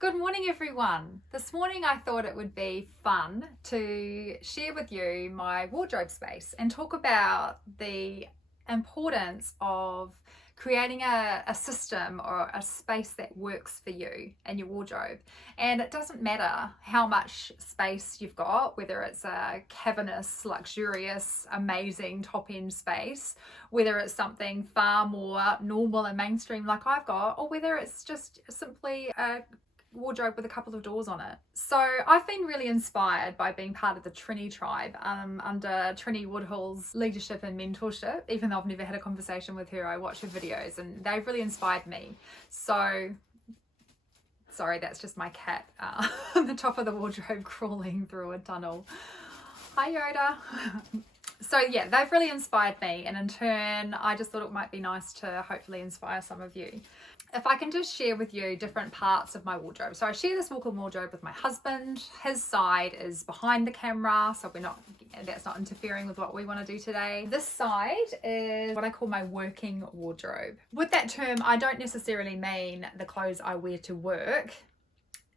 Good morning, everyone. This morning I thought it would be fun to share with you my wardrobe space and talk about the importance of creating a system or a space that works for you and your wardrobe. And it doesn't matter how much space you've got, whether it's a cavernous, luxurious, amazing top-end space, whether it's something far more normal and mainstream like I've got, or whether it's just simply a wardrobe with a couple of doors on it. So I've been really inspired by being part of the Trinny tribe under Trinny Woodhull's leadership and mentorship. Even though I've never had a conversation with her, I watch her videos and they've really inspired me. So sorry, that's just my cat on the top of the wardrobe crawling through a tunnel. Hi Yoda. So yeah, they've really inspired me, and in turn I just thought it might be nice to hopefully inspire some of you. If I can just share with you different parts of my wardrobe. So I share this walk-in wardrobe with my husband. His side is behind the camera, so that's not interfering with what we want to do today. This side is what I call my working wardrobe. With that term, I don't necessarily mean the clothes I wear to work.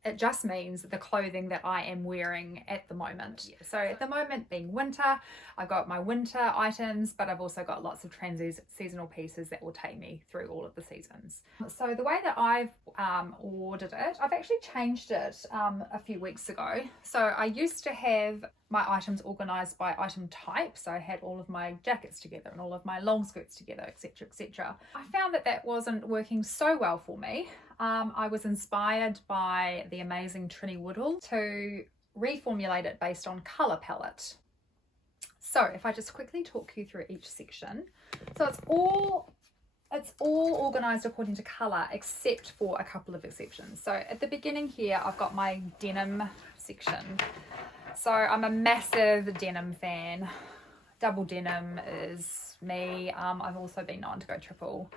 It just means the clothing that I am wearing at the moment. So at the moment being winter, I've got my winter items, but I've also got lots of seasonal pieces that will take me through all of the seasons. So the way that I've ordered it, I've actually changed it a few weeks ago. So I used to have my items organized by item type. So I had all of my jackets together and all of my long skirts together, etc, etc. I found that wasn't working so well for me. I was inspired by the amazing Trinny Woodhull to reformulate it based on colour palette. So if I just quickly talk you through each section. So it's all organised according to colour except for a couple of exceptions. So at the beginning here I've got my denim section. So I'm a massive denim fan. Double denim is me. I've also been known to go triple.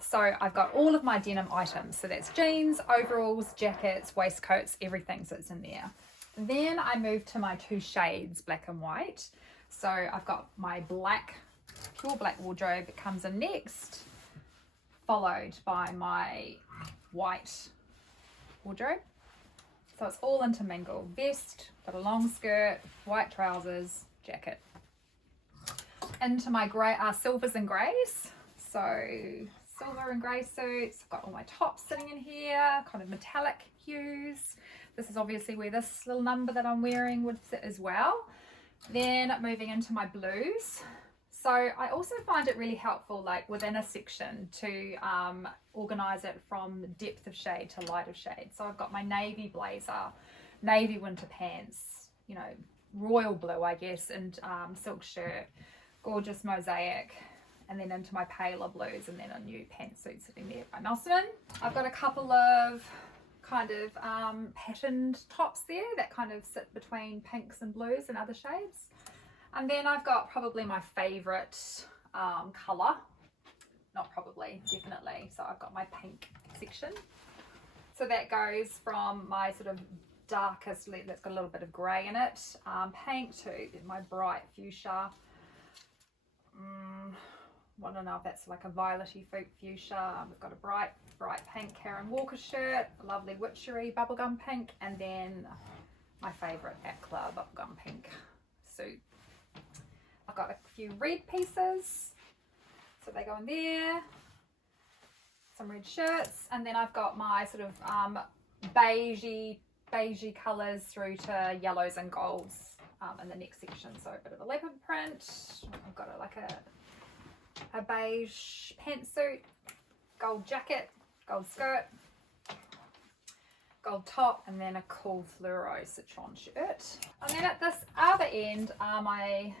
So I've got all of my denim items. So that's jeans, overalls, jackets, waistcoats, everything sits in there. Then I move to my two shades, black and white. So I've got my pure black wardrobe that comes in next, followed by my white wardrobe. So it's all intermingled. Vest, got a long skirt, white trousers, jacket. Into my grey, silvers and greys. So silver and grey suits. I've got all my tops sitting in here, kind of metallic hues. This is obviously where this little number that I'm wearing would sit as well. Then moving into my blues. So I also find it really helpful, like within a section, to organise it from depth of shade to light of shade. So I've got my navy blazer, navy winter pants, you know, royal blue, I guess, and silk shirt, gorgeous mosaic, and then into my paler blues, and then a new pantsuit sitting there by Nelson. I've got a couple of kind of patterned tops there that kind of sit between pinks and blues and other shades. And then I've got probably my favourite colour, not probably, definitely. So I've got my pink section. So that goes from my sort of darkest, that's got a little bit of grey in it, pink, to my bright fuchsia. I don't know if that's like a violety fuchsia. We've got a bright pink Karen Walker shirt, a lovely witchery bubblegum pink, and then my favourite Akla bubblegum pink suit. I've got a few red pieces, so they go in there, some red shirts, and then I've got my sort of beigey colours through to yellows and golds in the next section. So a bit of a leopard print. I've got a beige pantsuit, gold jacket, gold skirt, gold top, and then a cool fluoro citron shirt. And then at this other end are my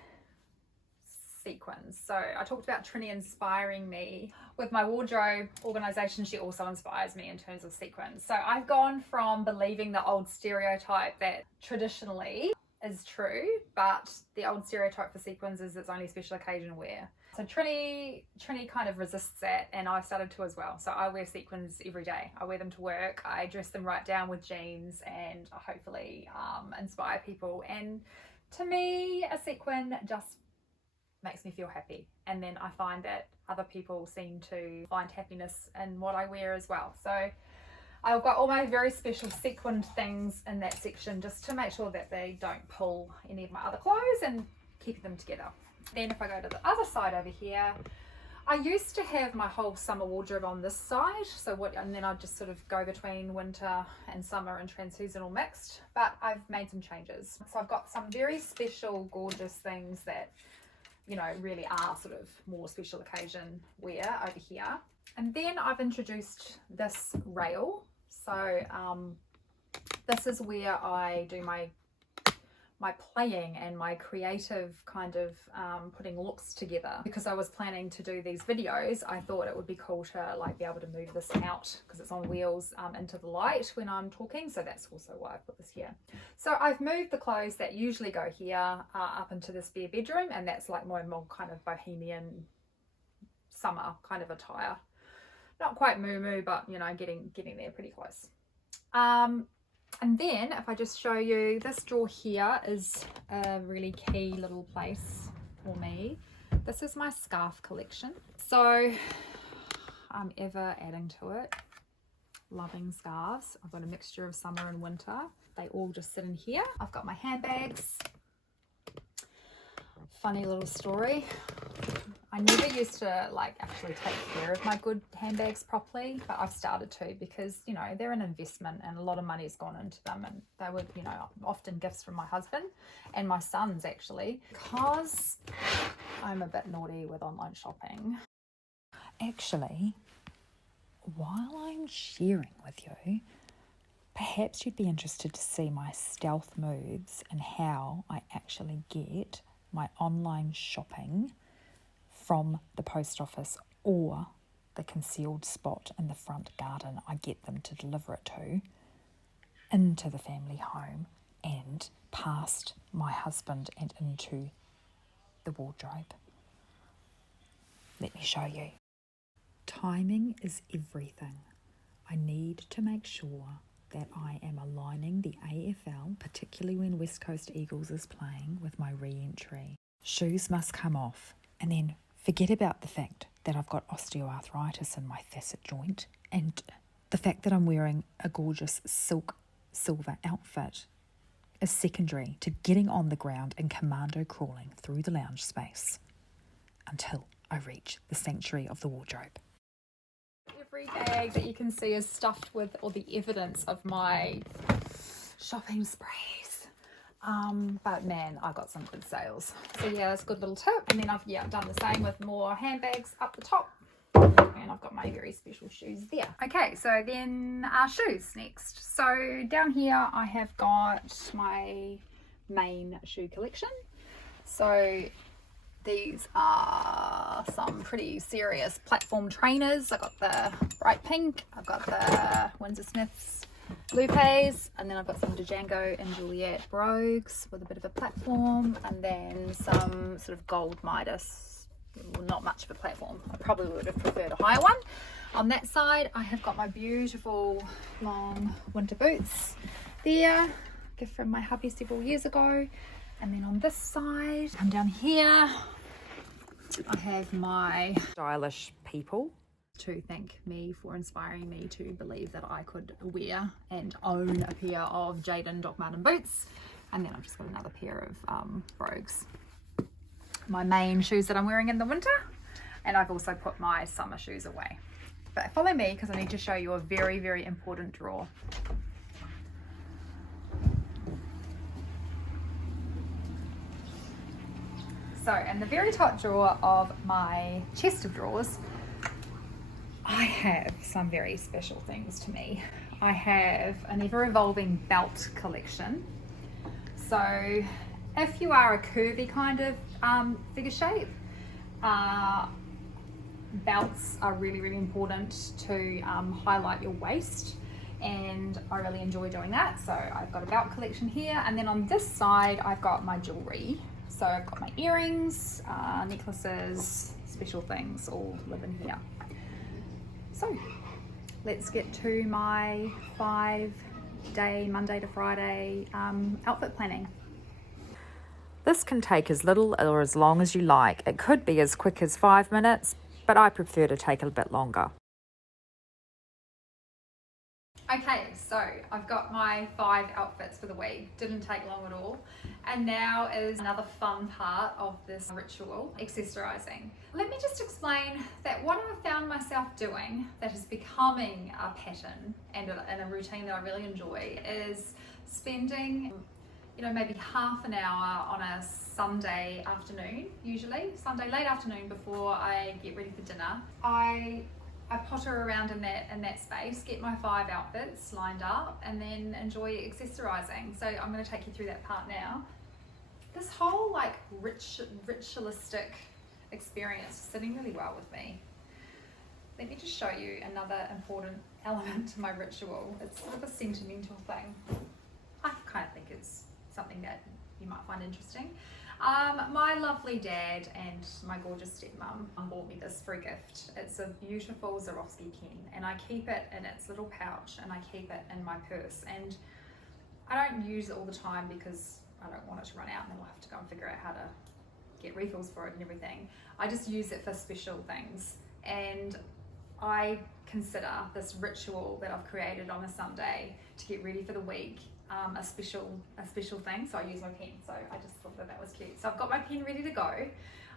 sequins. So I talked about Trinny inspiring me. With my wardrobe organisation, she also inspires me in terms of sequins. So I've gone from believing the old stereotype that traditionally is true, but the old stereotype for sequins is it's only special occasion wear. So Trinny kind of resists that, and I started to as well. So I wear sequins every day. I wear them to work. I dress them right down with jeans, and hopefully inspire people. And to me, a sequin just makes me feel happy, and then I find that other people seem to find happiness in what I wear as well. So I've got all my very special sequined things in that section just to make sure that they don't pull any of my other clothes and keep them together. Then if I go to the other side over here, I used to have my whole summer wardrobe on this side, and then I'd just sort of go between winter and summer and trans-seasonal mixed, but I've made some changes. So I've got some very special, gorgeous things that, you know, really are sort of more special occasion wear over here. And then I've introduced this rail. So this is where I do my playing and my creative kind of putting looks together. Because I was planning to do these videos, I thought it would be cool to like be able to move this out because it's on wheels into the light when I'm talking. So that's also why I put this here. So I've moved the clothes that usually go here up into the spare bedroom, and that's like more kind of bohemian summer kind of attire. Not quite moo-moo, but you know, getting there pretty close. And then if I just show you, this drawer here is a really key little place for me. This is my scarf collection. So I'm ever adding to it. Loving scarves. I've got a mixture of summer and winter. They all just sit in here. I've got my handbags. Funny little story. I never used to like actually take care of my good handbags properly, but I've started to because, you know, they're an investment and a lot of money's gone into them, and they were, you know, often gifts from my husband and my sons actually, because I'm a bit naughty with online shopping. Actually, while I'm sharing with you, perhaps you'd be interested to see my stealth moves and how I actually get my online shopping from the post office or the concealed spot in the front garden I get them to deliver it to, into the family home and past my husband and into the wardrobe. Let me show you. Timing is everything. I need to make sure that I am aligning the AFL, particularly when West Coast Eagles is playing, with my re-entry. Shoes must come off, and then forget about the fact that I've got osteoarthritis in my facet joint, and the fact that I'm wearing a gorgeous silk silver outfit is secondary to getting on the ground and commando crawling through the lounge space until I reach the sanctuary of the wardrobe. Every bag that you can see is stuffed with all the evidence of my shopping sprees. But man, I got some good sales. So yeah, that's a good little tip. And then I've done the same with more handbags up the top. And I've got my very special shoes there. Okay, so then shoes next. So down here I have got my main shoe collection. So these are some pretty serious platform trainers. I've got the bright pink, I've got the Windsor Smiths Lupes, and then I've got some Django and Juliet brogues with a bit of a platform, and then some sort of gold Midas. Well, not much of a platform. I probably would have preferred a higher one. On that side I have got my beautiful long winter boots there, gift from my hubby several years ago. And then on this side, come down here, I have my Stylish people to thank me for inspiring me to believe that I could wear and own a pair of Jaden Doc Marten boots. And then I've just got another pair of brogues. My main shoes that I'm wearing in the winter, and I've also put my summer shoes away. But follow me because I need to show you a very, very important drawer. So in the very top drawer of my chest of drawers, I have some very special things to me. I have an ever-evolving belt collection. So if you are a curvy kind of figure shape, belts are really, really important to highlight your waist, and I really enjoy doing that. So I've got a belt collection here, and then on this side I've got my jewelry. So I've got my earrings, necklaces, special things all live in here. So let's get to my 5-day Monday to Friday outfit planning. This can take as little or as long as you like. It could be as quick as 5 minutes, but I prefer to take a bit longer. Okay, so I've got my 5 outfits for the week. Didn't take long at all. And now is another fun part of this ritual, accessorizing. Let me just explain that what I've found myself doing that is becoming a pattern and a routine that I really enjoy is spending, maybe half an hour on a Sunday afternoon, usually Sunday late afternoon before I get ready for dinner. I potter around in that space, get my 5 outfits lined up, and then enjoy accessorizing. So I'm going to take you through that part now. This whole ritualistic experience is sitting really well with me. Let me just show you another important element to my ritual. It's sort of a sentimental thing. I kind of think it's something that you might find interesting. My lovely dad and my gorgeous stepmom bought me this for a gift. It's a beautiful Swarovski pen, and I keep it in its little pouch and I keep it in my purse, and I don't use it all the time because I don't want it to run out and then we'll have to go and figure out how to get refills for it and everything. I just use it for special things, and I consider this ritual that I've created on a Sunday to get ready for the week a special thing. So I use my pen, so I just thought that was cute. So I've got my pen ready to go.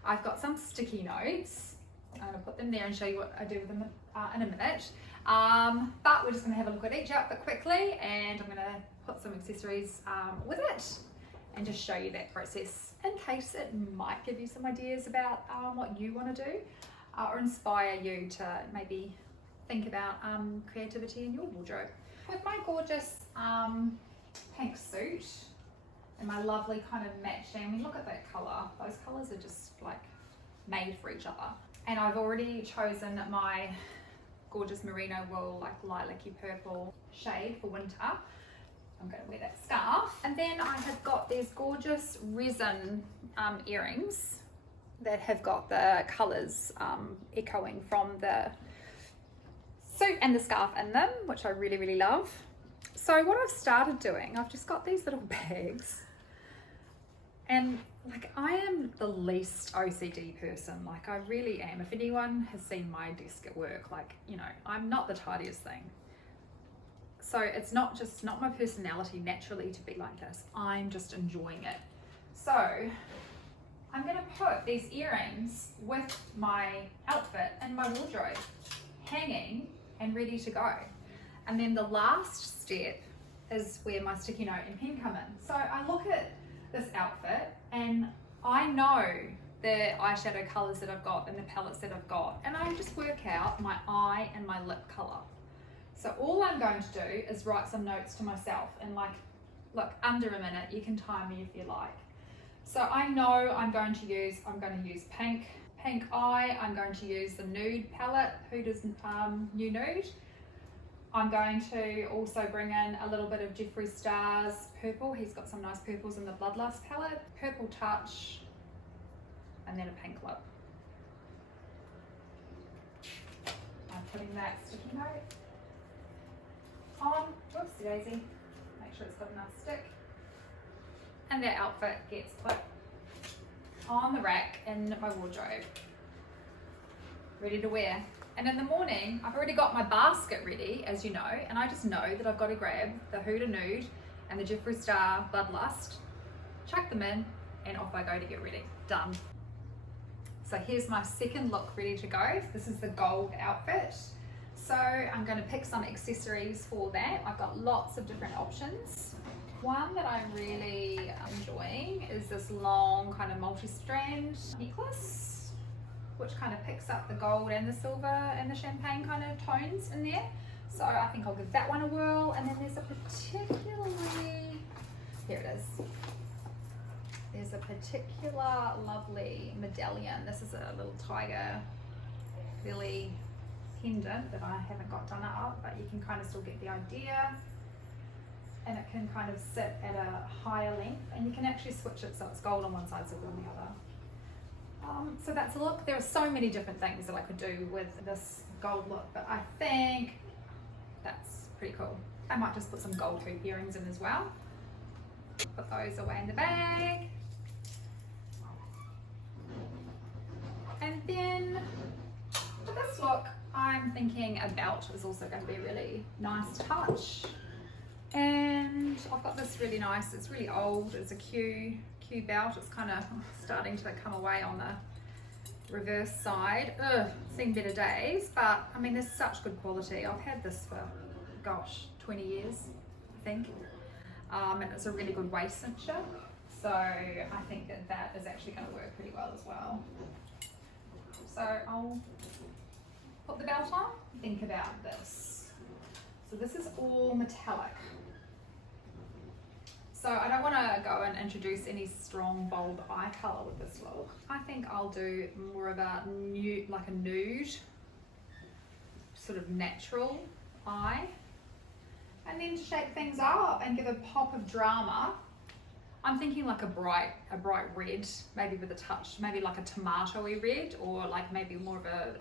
I've got some sticky notes. I'm going to put them there and show you what I do with them in a minute, but we're just going to have a look at each outfit quickly, and I'm going to put some accessories with it and just show you that process in case it might give you some ideas about what you want to do or inspire you to maybe think about creativity in your wardrobe. With my gorgeous pink suit and my lovely kind of matching, I mean, look at that colour. Those colours are just like made for each other. And I've already chosen my gorgeous merino wool, like lilac-y purple shade for winter. I'm going to wear that scarf. And then I have got these gorgeous resin earrings that have got the colours echoing from the suit and the scarf in them, which I really, really love. So what I've started doing, I've just got these little bags, and like I am the least OCD person, like I really am. If anyone has seen my desk at work, like, I'm not the tidiest thing. So it's not my personality naturally to be like this. I'm just enjoying it. So I'm going to put these earrings with my outfit in my wardrobe, hanging and ready to go. And then the last step is where my sticky note and pen come in. So I look at this outfit and I know the eyeshadow colours that I've got and the palettes that I've got, and I just work out my eye and my lip colour. So all I'm going to do is write some notes to myself, and like, look, under a minute, you can time me if you like. So I know I'm going to use pink eye, I'm going to use the nude palette, Huda's New Nude. I'm going to also bring in a little bit of Jeffree Star's purple. He's got some nice purples in the Bloodlust palette, Purple Touch, and then a pink lip. I'm putting that sticky note on, whoopsie daisy, make sure it's got enough stick, and that outfit gets put on the rack in my wardrobe, ready to wear. And in the morning, I've already got my basket ready, as you know, and I just know that I've got to grab the Huda Nude and the Jeffree Star Bloodlust, chuck them in, and off I go to get ready. Done. So here's my second look ready to go. This is the gold outfit. So I'm going to pick some accessories for that. I've got lots of different options. One that I'm really enjoying is this long kind of multi-strand necklace, which kind of picks up the gold and the silver and the champagne kind of tones in there. So I think I'll give that one a whirl. And then there's a particularly, here it is. There's a particular lovely medallion. This is a little tiger lily pendant that I haven't got done up, but you can kind of still get the idea. And it can kind of sit at a higher length, and you can actually switch it so it's gold on one side, silver on the other. So that's a look. There are so many different things that I could do with this gold look, but I think that's pretty cool. I might just put some gold hoop earrings in as well. Put those away in the bag. And then for this look, I'm thinking a belt is also going to be a really nice touch. And I've got this really nice, it's really old, it's a Q belt. It's kind of starting to come away on the reverse side. Seen better days, but I mean, there's such good quality. I've had this for, gosh, 20 years, I think. And it's a really good waist cincher. So I think that is actually going to work pretty well as well. So I'll put the belt on, think about this. So this is all metallic. So I don't want to go and introduce any strong, bold eye colour with this look. I think I'll do more of a nude, like a nude, sort of natural eye. And then to shake things up and give a pop of drama, I'm thinking like a bright red, maybe with a touch, maybe like a tomatoey red, or like maybe more of a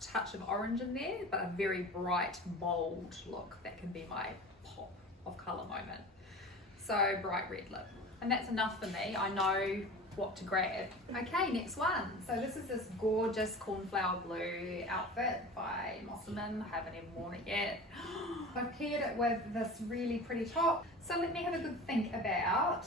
touch of orange in there, but a very bright, bold look. That can be my pop of colour moment. So bright red lip, and that's enough for me. I know what to grab. Okay, next one. So this is this gorgeous cornflower blue outfit by Mosselman. I haven't even worn it yet. I've paired it with this really pretty top. So let me have a good think about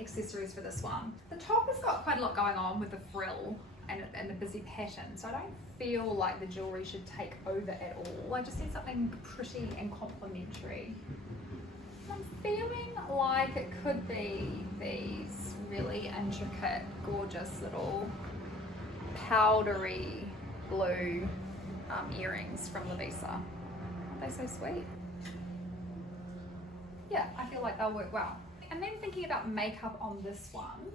accessories for this one. The top has got quite a lot going on with the frill and the busy pattern, so I don't feel like the jewellery should take over at all. I just need something pretty and complementary. I'm feeling like it could be these really intricate, gorgeous little powdery blue earrings from Lavisa. Aren't they so sweet? Yeah, I feel like they'll work well. And then thinking about makeup on this one.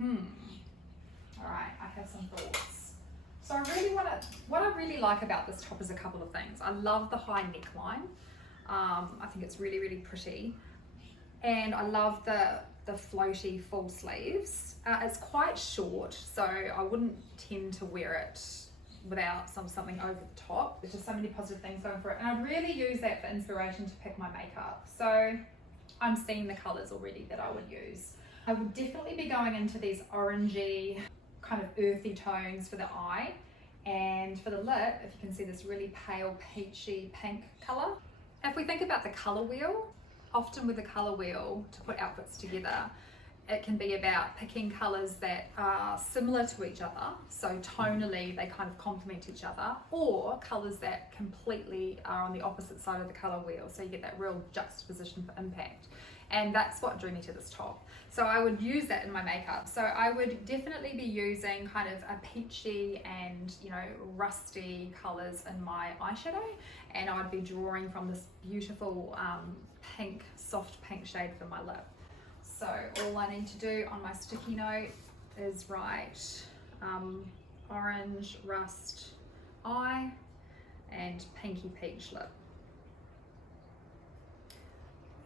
All right, I have some thoughts. So I really what I really like about this top is a couple of things. I love the high neckline. I think it's really, really pretty. And I love the floaty full sleeves. It's quite short, so I wouldn't tend to wear it without something over the top. There's just so many positive things going for it. And I'd really use that for inspiration to pick my makeup. So I'm seeing the colours already that I would use. I would definitely be going into these orangey, kind of earthy tones for the eye. And for the lip, if you can see this really pale peachy pink colour. If we think about the colour wheel, often with the colour wheel to put outfits together, it can be about picking colours that are similar to each other, so tonally they kind of complement each other, or colours that completely are on the opposite side of the colour wheel, so you get that real juxtaposition for impact. And that's what drew me to this top. So I would use that in my makeup. So I would definitely be using kind of a peachy and, you know, rusty colours in my eyeshadow, and I'd be drawing from this beautiful pink, soft pink shade for my lip. So all I need to do on my sticky note is write orange rust eye and pinky peach lip.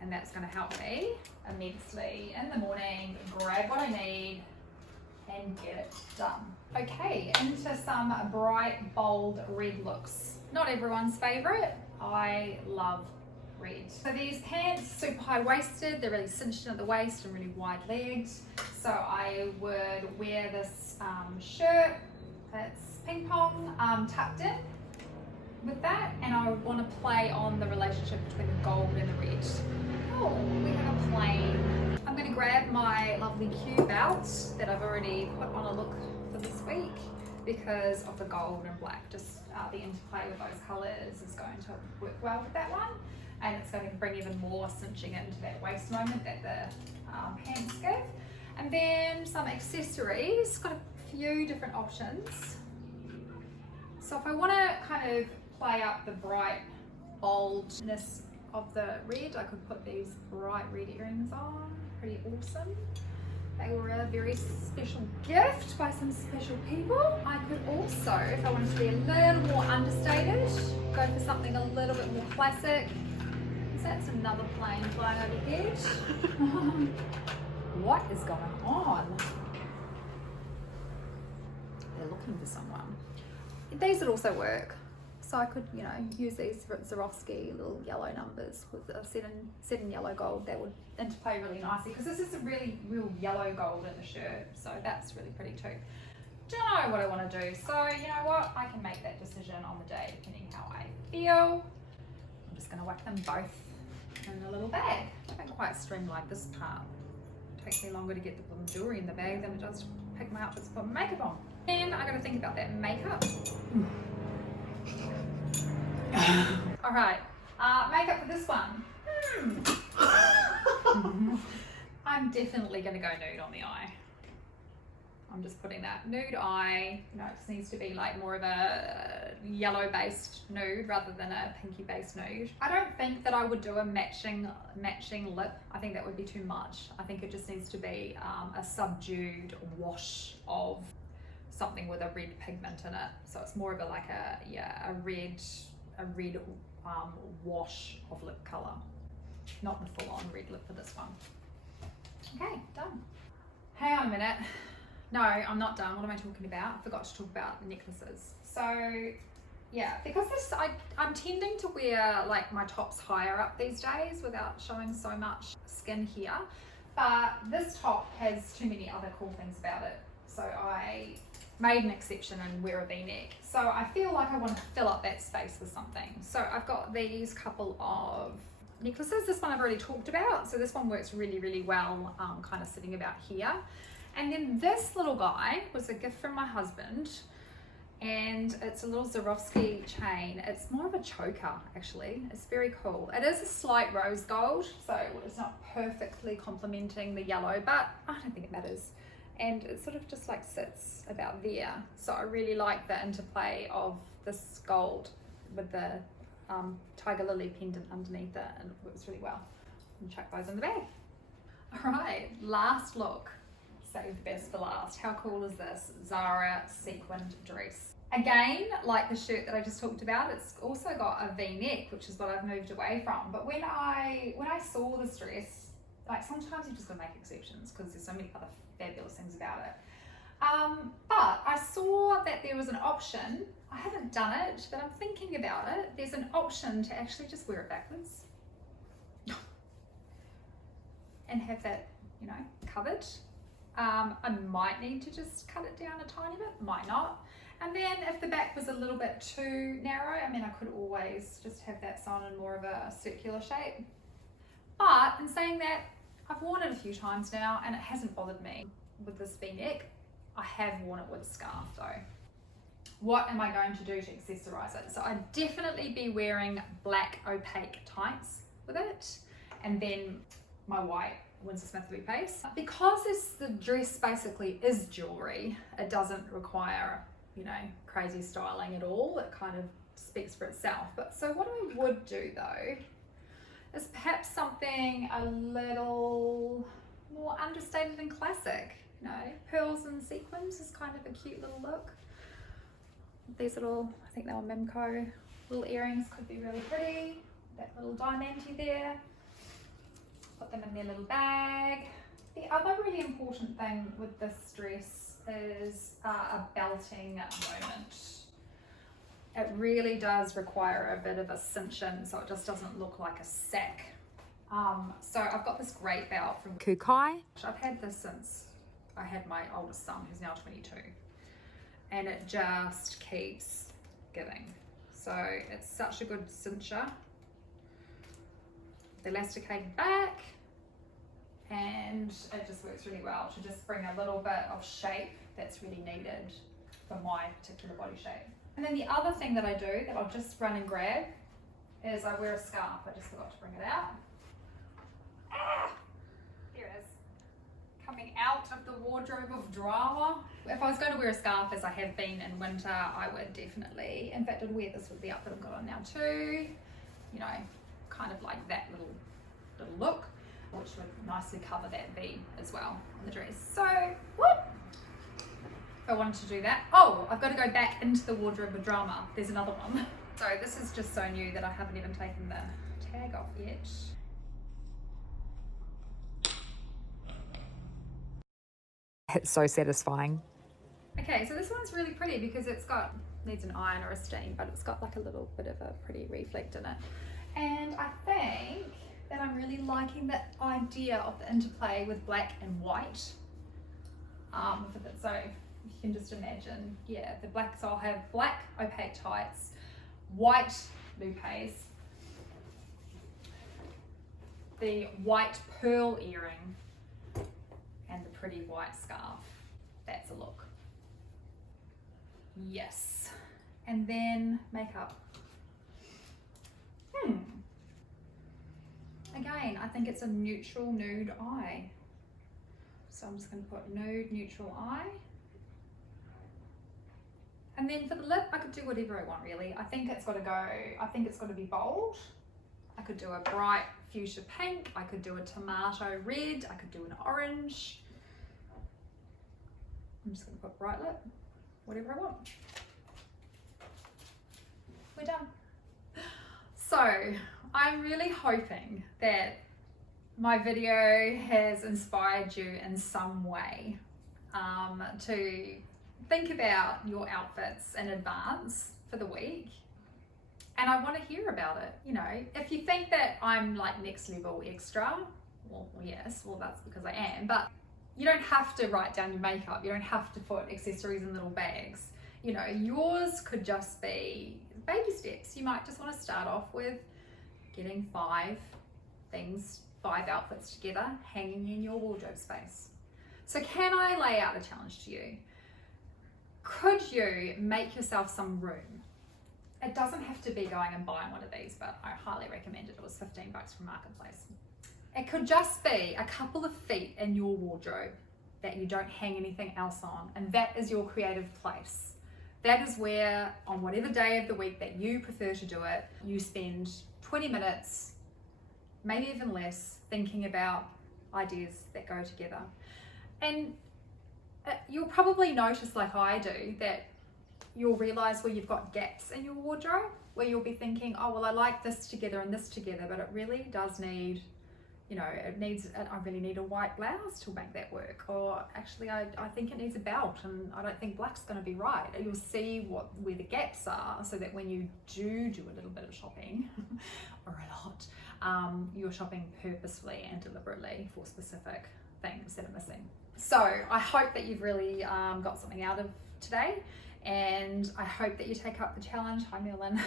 And that's going to help me immensely in the morning, grab what I need and get it done. Okay, into some bright, bold red looks. Not everyone's favourite. I love red. So these pants, super high-waisted, they're really cinched at the waist and really wide-legged. So I would wear this shirt that's ping pong tucked in with that, and I would want to play on the relationship between the gold and the red. Oh, we have a plain. I'm going to grab my lovely Q belt that I've already put on a look for this week because of the gold and black. Just the interplay with those colours is going to work well with that one, and it's going to bring even more cinching into that waist moment that the pants give. And then some accessories, got a few different options. So if I want to kind of play up the bright boldness of the red, I could put these bright red earrings on. Pretty awesome. They were a very special gift by some special people. I could also, if I wanted to be a little more understated, go for something a little bit more classic. So that's another plane flying overhead. What is going on? They're looking for someone. These would also work. So I could, you know, use these Swarovski little yellow numbers with a seven yellow gold. That would interplay really nicely because this is a really real yellow gold in the shirt. So that's really pretty too. don't know what I want to do. So you know what? I can make that decision on the day depending how I feel. I'm just going to whack them both in a little bag. I don't quite streamline this part. It takes me longer to get the jewelry in the bag than it does to pick my outfits and put my makeup on. And I got to think about that makeup. All right, makeup for this one. I'm definitely going to go nude on the eye. I'm just putting that nude eye, you know, it just needs to be like more of a yellow based nude rather than a pinky based nude. I don't think that I would do a matching lip. I think that would be too much. I think it just needs to be a subdued wash of something with a red pigment in it. So it's more of a like a red wash of lip color, not the full on red lip for this one. Okay, done. Hang on a minute. No, I'm not done. What am I talking about? I forgot to talk about the necklaces. So yeah, because I'm tending to wear like my tops higher up these days without showing so much skin here. But this top has too many other cool things about it. So I made an exception and wear a V-neck. So I feel like I want to fill up that space with something. So I've got these couple of necklaces. This one I've already talked about. So this one works really, really well, kind of sitting about here. And then this little guy was a gift from my husband, and it's a little Swarovski chain. It's more of a choker, actually. It's very cool. It is a slight rose gold, so it's not perfectly complementing the yellow, but I don't think it matters. And it sort of just like sits about there. So I really like the interplay of this gold with the tiger lily pendant underneath it, and it works really well. And chuck those in the bag. All right, last look. Save the best for last. How cool is this Zara sequined dress? Again, like the shirt that I just talked about, it's also got a V-neck, which is what I've moved away from. But when I saw this dress, like sometimes you just gotta make exceptions because there's so many other fabulous things about it. But I saw that there was an option. I haven't done it, but I'm thinking about it. There's an option to actually just wear it backwards and have that, you know, covered. I might need to just cut it down a tiny bit, might not. And then if the back was a little bit too narrow, I mean, I could always just have that sewn in more of a circular shape. But in saying that, I've worn it a few times now and it hasn't bothered me with this V-neck. I have worn it with a scarf though. What am I going to do to accessorize it? So I'd definitely be wearing black opaque tights with it, and then my white Windsor Smith bootface. Because the dress basically is jewelry, it doesn't require, you know, crazy styling at all. It kind of speaks for itself. But so what I would do though is perhaps something a little more understated and classic. You know, pearls and sequins is kind of a cute little look. These little, I think they were Mimco little earrings could be really pretty. That little diamante there. Put them in their little bag. The other really important thing with this dress is a belting moment. It really does require a bit of a cinch in so it just doesn't look like a sack. So I've got this great belt from Kukai. I've had this since I had my oldest son, who's now 22, and it just keeps giving. So it's such a good cincher. The elasticated back, and it just works really well to just bring a little bit of shape that's really needed for my particular body shape. And then the other thing that I do that I'll just run and grab is I wear a scarf. I just forgot to bring it out. There it is. Coming out of the wardrobe of drama. If I was going to wear a scarf, as I have been in winter, I would definitely, in fact I'd wear this with the outfit I've got on now too. You know, kind of like that little look, which would nicely cover that V as well on the dress. So, whoop! If I wanted to do that. Oh, I've got to go back into the wardrobe of drama. There's another one. So this is just so new that I haven't even taken the tag off yet. It's so satisfying. Okay, so this one's really pretty because needs an iron or a steam, but it's got like a little bit of a pretty reflect in it. And I think that I'm really liking the idea of the interplay with black and white. So you can just imagine, yeah, the black, so I'll have black opaque tights, white loupes, the white pearl earring, and the pretty white scarf. That's a look. Yes. And then makeup. Again, I think it's a neutral nude eye. So I'm just going to put nude, neutral eye. And then for the lip, I could do whatever I want really. I think it's got to be bold. I could do a bright fuchsia pink. I could do a tomato red. I could do an orange. I'm just going to put bright lip, whatever I want. We're done. So I'm really hoping that my video has inspired you in some way to think about your outfits in advance for the week. And I want to hear about it. You know, if you think that I'm like next level extra, well, yes, well, that's because I am, but you don't have to write down your makeup. You don't have to put accessories in little bags. You know, yours could just be baby steps. You might just want to start off with getting 5 outfits together, hanging in your wardrobe space. So can I lay out the challenge to you? Could you make yourself some room? It doesn't have to be going and buying one of these, but I highly recommend it. It was $15 from Marketplace. It could just be a couple of feet in your wardrobe that you don't hang anything else on, and that is your creative place. That is where, on whatever day of the week that you prefer to do it, you spend 20 minutes, maybe even less, thinking about ideas that go together. And you'll probably notice, like I do, that you'll realize where you've got gaps in your wardrobe, where you'll be thinking, oh, well, I like this together and this together, but it really does need, you know, I really need a white blouse to make that work. Or actually, I think it needs a belt, and I don't think black's going to be right. You'll see where the gaps are, so that when you do a little bit of shopping, or a lot, you're shopping purposefully and deliberately for specific things that are missing. So I hope that you've really got something out of today, and I hope that you take up the challenge. Hi, Merlin.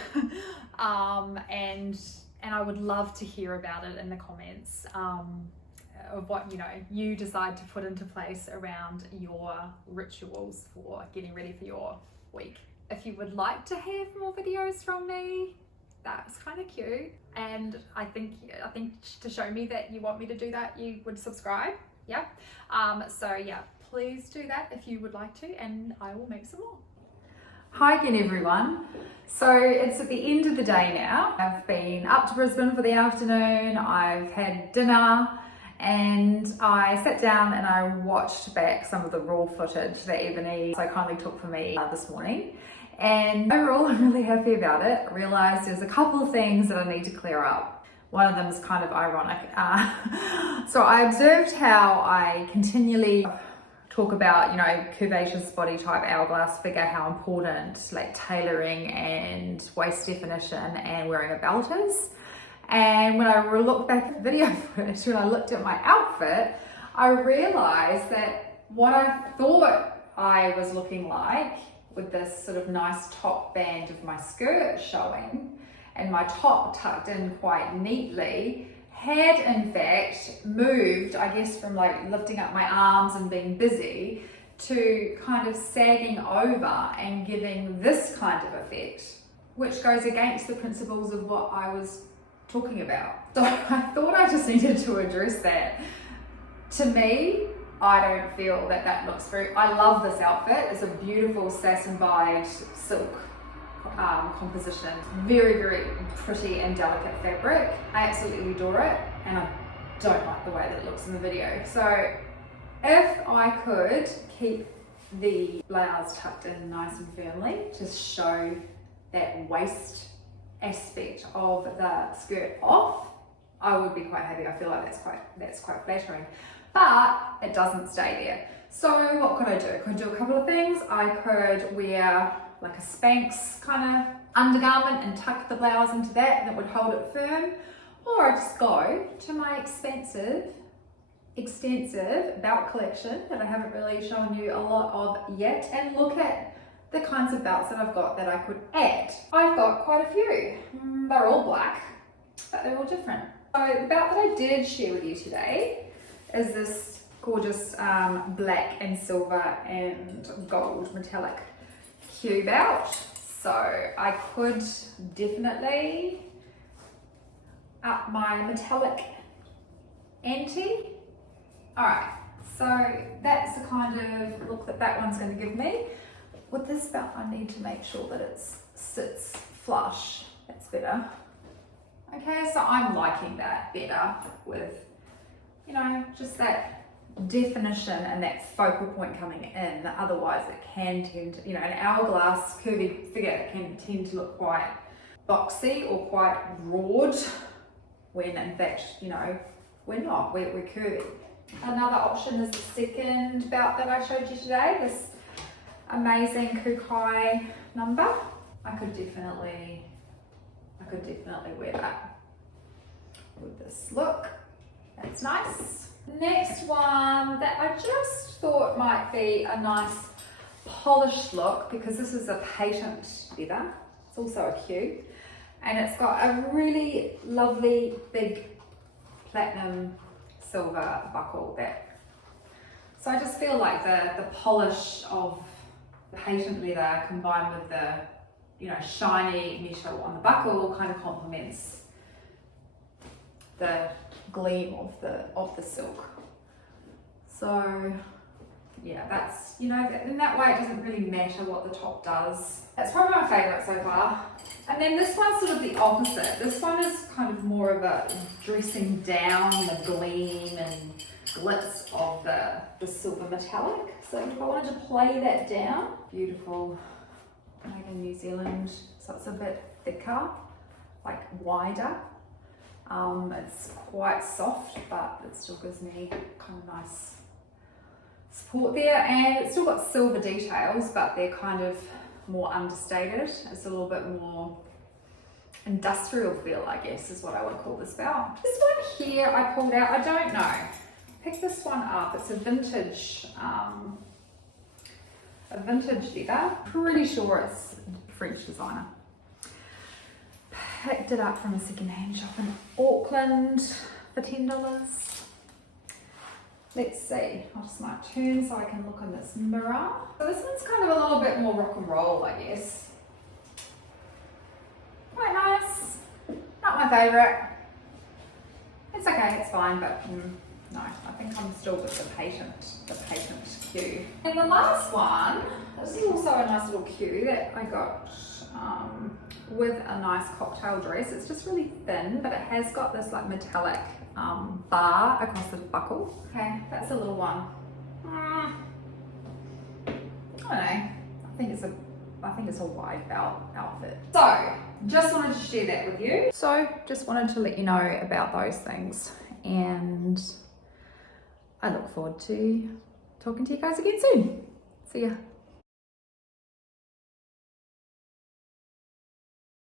And I would love to hear about it in the comments of what you decide to put into place around your rituals for getting ready for your week. If you would like to have more videos from me, that's kind of cute. And I think to show me that you want me to do that, you would subscribe. Yeah. So yeah, please do that if you would like to, and I will make some more. Hi again, everyone. So it's at the end of the day now. I've been up to Brisbane for the afternoon. I've had dinner, and I sat down and I watched back some of the raw footage that Ebony so kindly took for me this morning. And overall, I'm really happy about it. I realised there's a couple of things that I need to clear up. One of them is kind of ironic. So I observed how I continually talk about, curvaceous body type, hourglass figure, how important like tailoring and waist definition and wearing a belt is. And when I looked back at the video footage, when I looked at my outfit, I realized that what I thought I was looking like, with this sort of nice top band of my skirt showing and my top tucked in quite neatly, had in fact moved, I guess, from like lifting up my arms and being busy to kind of sagging over and giving this kind of effect, which goes against the principles of what I was talking about. So I thought I just needed to address that. To me, I don't feel that looks I love this outfit. It's a beautiful satin-dyed silk composition. Very, very pretty and delicate fabric. I absolutely adore it, and I don't like the way that it looks in the video. So if I could keep the blouse tucked in nice and firmly, just show that waist aspect of the skirt off, I would be quite happy. I feel like that's quite flattering. But it doesn't stay there. So what could I do? I could do a couple of things. I could wear like a Spanx kind of undergarment and tuck the blouse into that, and it would hold it firm. Or I just go to my expensive extensive belt collection that I haven't really shown you a lot of yet, and look at the kinds of belts that I've got that I could add. I've got quite a few. They're all black, but they're all different. So the belt that I did share with you today is this gorgeous black and silver and gold metallic Q belt. So I could definitely up my metallic ante. Alright, so that's the kind of look that that one's going to give me. With this belt I need to make sure that it sits flush. That's better. Okay, so I'm liking that better with, you know, just that definition and that focal point coming in. Otherwise it can tend to, you know, an hourglass curvy figure can tend to look quite boxy or quite broad when in fact, you know, we're not, we're curvy. Another option is the second belt that I showed you today, this amazing Kukai number. I could definitely wear that with this look. That's nice. Next one that I just thought might be a nice polished look, because this is a patent leather. It's also a Q, and it's got a really lovely big platinum silver buckle that, so I just feel like the polish of the patent leather combined with the, you know, shiny metal on the buckle kind of complements the gleam of the silk. So yeah, that's, you know, in that way it doesn't really matter what the top does. That's probably my favourite so far. And then this one's sort of the opposite. This one is kind of more of a dressing down the gleam and glitz of the silver metallic. So if I wanted to play that down, beautiful, made in New Zealand. So it's a bit thicker, like wider. It's quite soft, but it still gives me kind of nice support there, and it's still got silver details, but they're kind of more understated. It's a little bit more industrial feel, I guess, is what I would call this belt. This one here I pulled out, I don't know. Pick this one up. It's a vintage leather. Pretty sure it's a French designer. Picked it up from a second-hand shop in Auckland for $10. Let's see, I'll just might turn so I can look in this mirror. So this one's kind of a little bit more rock and roll, I guess. Quite nice. Not my favourite. It's okay, it's fine, but no, I think I'm still with the patent Q. And the last one, this is also a nice little Q that I got with a nice cocktail dress. It's just really thin, but it has got this like metallic bar across the buckle. Okay, that's a little one. I don't know. I think it's a wide belt outfit. So just wanted to share that with you. So just wanted to let you know about those things, and I look forward to talking to you guys again soon. See ya.